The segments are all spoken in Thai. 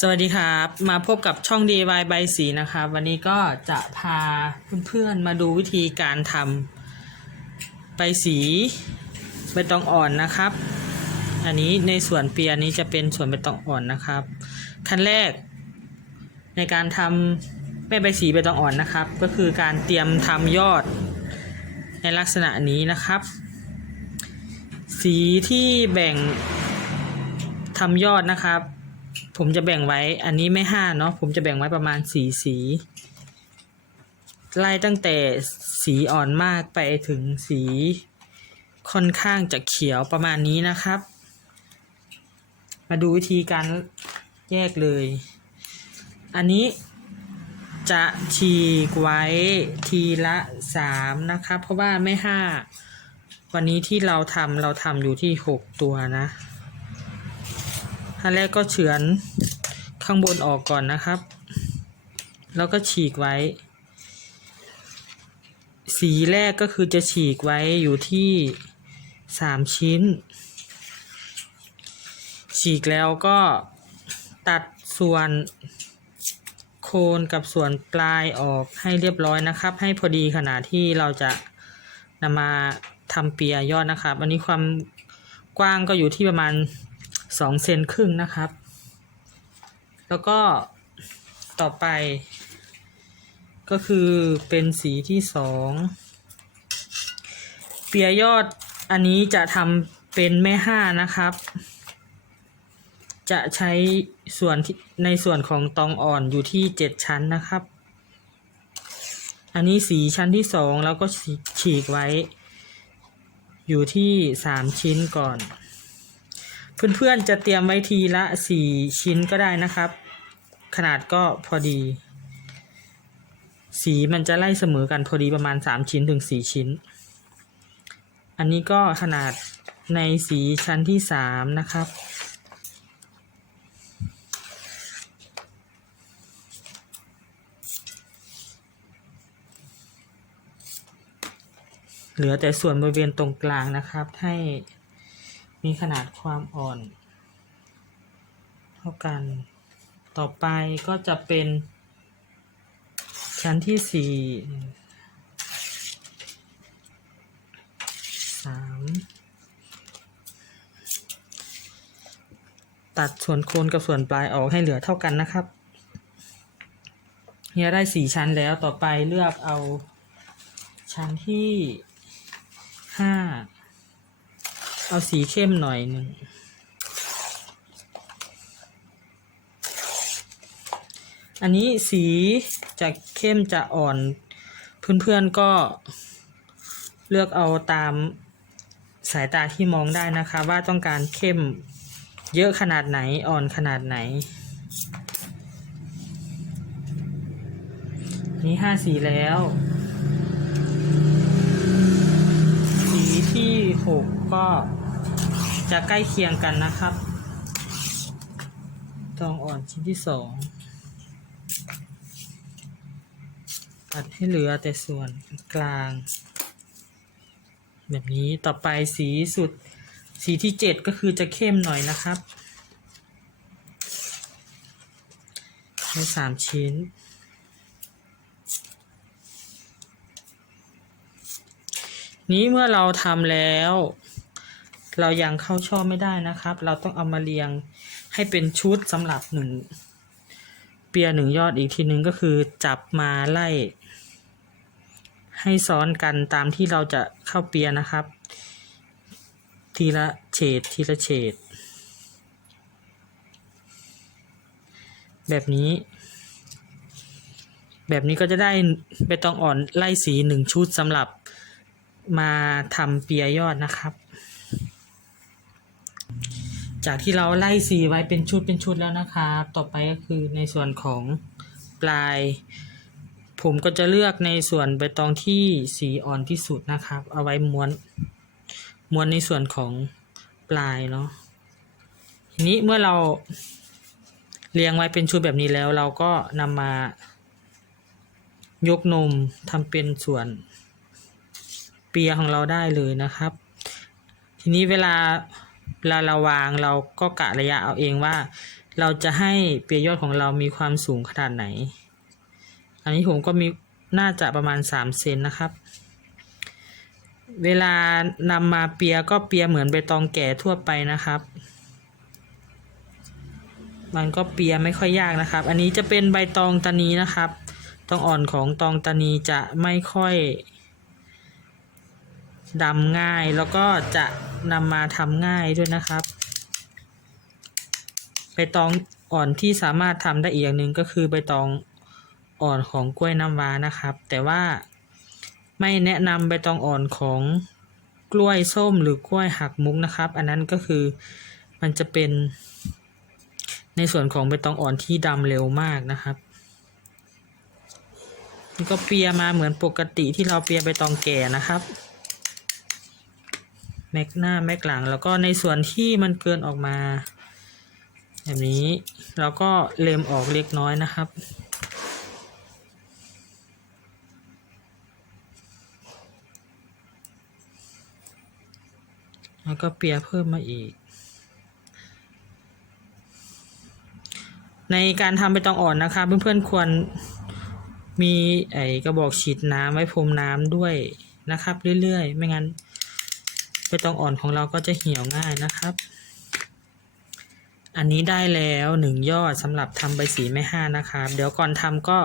สวัสดีครับ มาพบกับช่อง DIY ใบสีนะครับ วันนี้ก็จะพาเพื่อนๆมาดูวิธีการทำใบสีใบตองอ่อนนะครับ อันนี้ในส่วนเปียนี้จะเป็นส่วนใบตองอ่อนนะครับ ขั้นแรก ในการทำแม่ใบสีใบตองอ่อนนะครับ ก็คือการเตรียมทำยอดในลักษณะนี้นะครับ สีที่แบ่งทำยอดนะครับ ผมจะแบ่งไว้อันนี้ไม่ห้าเนาะผมจะแบ่งไว้ประมาณสีสีไล่ตั้งแต่สีอ่อนมากไปถึงสีค่อนข้างจะเขียวประมาณนี้นะครับ มาดูวิธีการแยกเลย อันนี้จะฉีกไว้ทีละสามนะครับ เพราะว่าไม่ห้าวันนี้ที่เราทำเราทำอยู่ที่หกตัวนะ อันแรกก็เฉือนข้างบนออกก่อนนะครับ แล้วก็ฉีกไว้ สีแรกก็คือจะฉีกไว้อยู่ที่สามชิ้น ฉีกแล้วก็ตัดส่วนโคนกับส่วนปลายออกให้เรียบร้อยนะครับ ให้พอดีขนาดที่เราจะนำมาทำเปียยอดนะครับ อันนี้ความกว้างก็อยู่ที่ประมาณ สองเซนครึ่งนะครับ แล้วก็ต่อไป ก็คือเป็นสีที่สองเปียยอดอันนี้จะทำเป็นแม่ห้านะครับ จะใช้ส่วนที่ในส่วนของตองอ่อนอยู่ที่เจ็ดชั้นนะครับ อันนี้สีชั้นที่สองแล้วก็ฉีกไว้ อยู่ที่สามชิ้นก่อน เพื่อนๆจะเตรียมไว้ทีละสี่ชิ้นก็ได้นะครับ ขนาดก็พอดี สีมันจะไล่เสมอกันพอดีประมาณสามชิ้นถึงสี่ชิ้น อันนี้ก็ขนาดในสีชั้นที่สามนะครับเหลือแต่ส่วนบริเวณตรงกลางนะครับให้ มีขนาดความอ่อน เท่ากัน ต่อไปก็จะเป็น ชั้นที่สี่สามตัดส่วนโคนกับส่วนปลายออกให้เหลือเท่ากันนะครับเฮียได้สี่ชั้นแล้วต่อไปเลือกเอาชั้นที่ห้า เอาสีเข้มหน่อยหนึ่ง อันนี้สีจะเข้มจะอ่อน เพื่อนๆก็เลือกเอาตามสายตาที่มองได้นะคะ ว่าต้องการเข้มเยอะขนาดไหนอ่อนขนาดไหน นี่ห้าสีแล้ว สีที่หกก็ จะใกล้เคียงกันนะครับตองอ่อนชิ้นที่สองตัดให้เหลือแต่ส่วนกลาง แบบนี้ต่อไปสีสุดสีที่เจ็ดก็คือจะเข้มหน่อยนะครับใช้สามชิ้น นี้เมื่อเราทำแล้ว เรายังเข้าช่อไม่ได้นะครับ เราต้องเอามาเรียงให้เป็นชุดสำหรับหนึ่งเปียหนึ่งยอดอีกทีหนึ่งก็คือจับมาไล่ ให้ซ้อนกันตามที่เราจะเข้าเปียนะครับ ทีละเฉดทีละเฉดแบบนี้ แบบนี้ก็จะได้ใบตองอ่อนไล่สีหนึ่งชุดสำหรับมาทำเปียยอดนะครับ จากที่เราไล่สีไว้เป็นชุดเป็นชุดแล้วนะครับ ต่อไปก็คือในส่วนของปลาย ผมก็จะเลือกในส่วนใบตองที่สีอ่อนที่สุดนะครับ เอาไว้ม้วนม้วนในส่วนของปลายเนาะทีนี้เมื่อเราเรียงไว้เป็นชุดแบบนี้แล้ว เราก็นำมายกนมทำเป็นส่วนเปียของเราได้เลยนะครับ ทีนี้เวลา เวลาเราวางเราก็กะระยะเอาเองว่า เราจะให้เปียยอดของเรามีความสูงขนาดไหน อันนี้ผมก็มีน่าจะประมาณสามเซนนะครับ เวลานำมาเปียก็เปียเหมือนใบตองแก่ทั่วไปนะครับ มันก็เปียไม่ค่อยยากนะครับ อันนี้จะเป็นใบตองตานีนะครับ ตองอ่อนของตองตานีจะไม่ค่อย ดำง่ายแล้วก็จะนำมาทำง่ายด้วยนะครับใบตองอ่อนที่สามารถทำได้อีกอย่างหนึ่งก็คือใบตองอ่อนของกล้วยน้ำว้านะครับ แต่ว่าไม่แนะนำใบตองอ่อนของกล้วยส้มหรือกล้วยหักมุกนะครับ อันนั้นก็คือมันจะเป็นในส่วนของใบตองอ่อนที่ดำเร็วมากนะครับก็เปียมาเหมือนปกติที่เราเปียใบตองแก่นะครับ แม็กหน้าแม็กหลัง แล้วก็ในส่วนที่มันเกินออกมา แบบนี้เราก็เลมออกเล็กน้อยนะครับแล้วก็เปียเพิ่มมาอีก ในการทำใบตองอ่อนนะคะเพื่อนๆควรมีไอกระบอกฉีดน้ำไว้พรมน้ำด้วยนะครับ เรื่อยๆ ไม่งั้น ใบตองอ่อนของเราก็จะเหี่ยวง่ายนะครับ อันนี้ได้แล้วหนึ่งยอดสำหรับทำใบสีแม่ห้านะครับ เดี๋ยวก่อนทำก็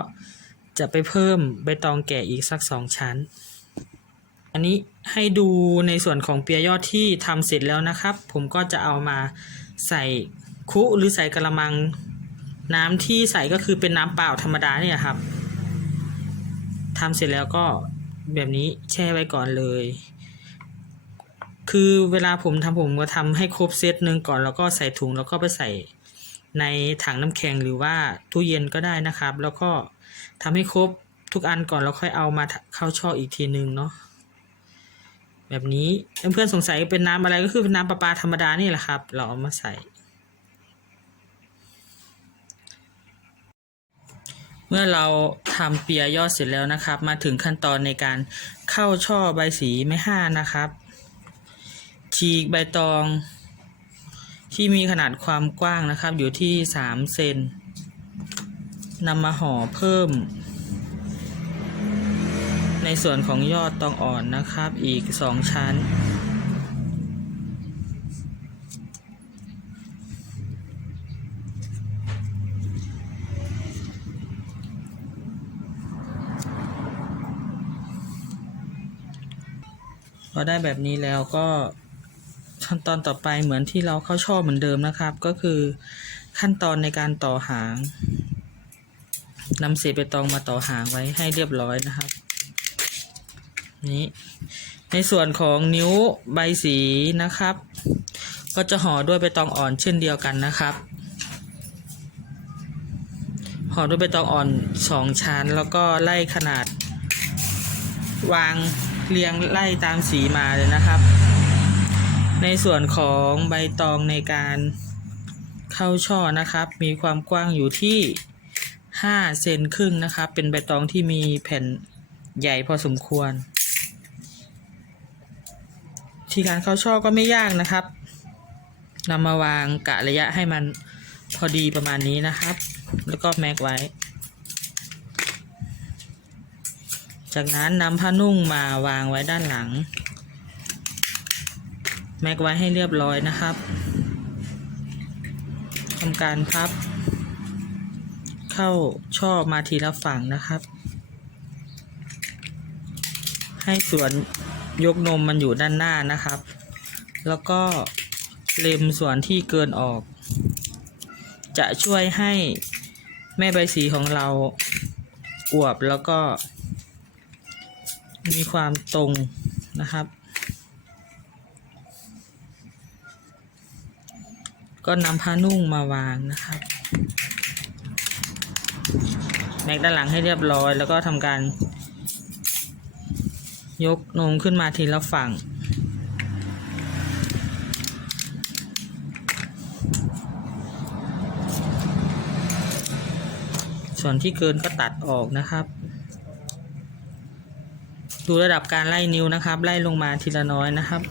จะไปเพิ่มใบตองแก่อีกสักสองชั้น อันนี้ให้ดูในส่วนของเปียยอดที่ทำเสร็จแล้วนะครับ ผมก็จะเอามาใส่คุหรือใส่กระมังน้ำที่ใส่ก็คือเป็นน้ำเปล่าธรรมดาเนี่ยครับทำเสร็จแล้วก็แบบนี้แช่ไว้ก่อนเลย คือเวลาผมทำผมก็ทำให้ครบเซตหนึ่งก่อนแล้วก็ใส่ถุงแล้วก็ไปใส่ในถังน้ำแข็งหรือว่าตู้เย็นก็ได้นะครับ แล้วก็ทำให้ครบทุกอันก่อนแล้วค่อยเอามาเข้าช่ออีกทีนึงเนาะแบบนี้เพื่อนๆสงสัยเป็นน้ำอะไรก็คือเป็นน้ำประปาธรรมดานี่แหละครับ เราเอามาใส่ เมื่อเราทำเปียยอดเสร็จแล้วนะครับ มาถึงขั้นตอนในการเข้าช่อใบสีไม่ห้านะครับ ฉีกใบตอง ที่มีขนาดความกว้างนะครับ อยู่ที่สามเซนนำมาห่อเพิ่ม ในส่วนของยอดตองอ่อนนะครับ อีกสองชั้นพอได้แบบนี้แล้วก็ ขั้นตอนต่อไปเหมือนที่เราเข้าชอบเหมือนเดิมนะครับ ก็คือขั้นตอนในการต่อหางนำเศษใบตองมาต่อหางไว้ให้เรียบร้อยนะครับนี้ในส่วนของนิ้วใบสีนะครับ ก็จะห่อด้วยใบตองอ่อนเช่นเดียวกันนะครับห่อด้วยใบตองอ่อนสองชั้น แล้วก็ไล่ขนาด วางเรียงไล่ตามสีมาเลยนะครับ ในส่วนของใบตองในการเข้าช่อนะครับ มีความกว้างอยู่ที่ 5 เซนครึ่งนะครับ เป็นใบตองที่มีแผ่นใหญ่พอสมควร ที่การเข้าช่อก็ไม่ยากนะครับนำมาวางกะระยะให้มันพอดีประมาณนี้นะครับ แล้วก็แม็กไว้ จากนั้นนำผ้านุ่งมาวางไว้ด้านหลัง แม็กไว้ให้เรียบร้อยนะครับทำการพับ เข้าช่อมาทีละฝั่งนะครับ ให้ส่วนยกนมมันอยู่ด้านหน้านะครับ แล้วก็เล็มส่วนที่เกินออก จะช่วยให้แม่ใบสีของเราอวบแล้วก็ มีความตรงนะครับ ก็นำผ้านุ่งมาวางนะครับแม็กด้านหลังให้เรียบร้อย แล้วก็ทำการ ยกนมขึ้นมาทีละฝั่งส่วนที่เกินก็ตัดออกนะครับ ดูระดับการไล่นิ้วนะครับ ไล่ลงมาทีละน้อยนะครับ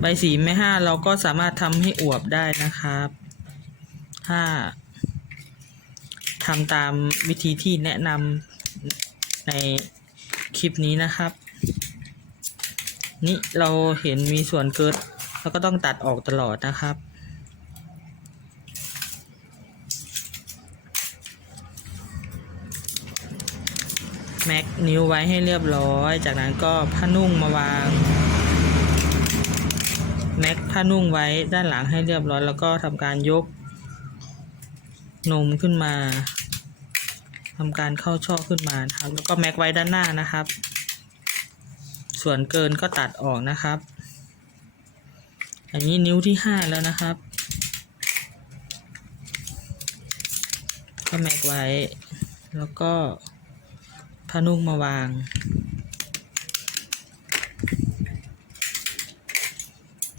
ใบสีไม่ห้าเราก็สามารถทำให้อวบได้นะครับถ้าทำตามวิธีที่แนะนำในคลิปนี้นะครับ นี่เราเห็นมีส่วนเกิดเราก็ต้องตัดออกตลอดนะครับแม็กนิ้วไว้ให้เรียบร้อย จากนั้นก็ผ้านุ่งมาวาง แม็กผ้านุ่งไว้ด้านหลังให้เรียบร้อยแล้วก็ทำการยก นมขึ้นมาทำการเข้าช่อขึ้นมานะครับ แล้วก็แม็กไว้ด้านหน้านะครับ ส่วนเกินก็ตัดออกนะครับ อันนี้นิ้วที่ห้าแล้วนะครับ ก็แม็กไว้ แล้วก็ผ้านุ่งมาวาง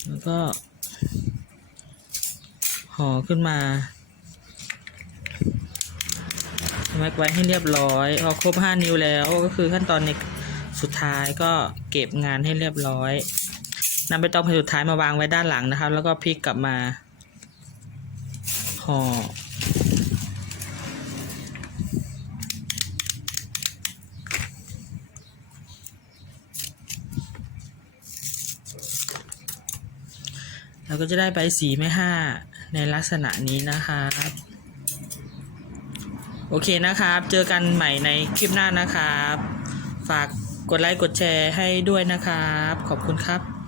แล้ว ก็ห่อขึ้นมาแม็กไว้ให้เรียบร้อยพอครบห้านิ้วแล้วก็คือขั้นตอนในสุดท้ายก็เก็บงานให้เรียบร้อยนำใบตองแผ่นสุดท้ายมาวางไว้ด้านหลังนะครับ แล้วก็พลิกกลับมาห่อ เราก็จะได้ใบสีไม่ห้าในลักษณะนี้นะครับโอเคนะครับ เจอกันใหม่ในคลิปหน้านะครับ ฝากกดไลค์กดแชร์ให้ด้วยนะครับ ขอบคุณครับ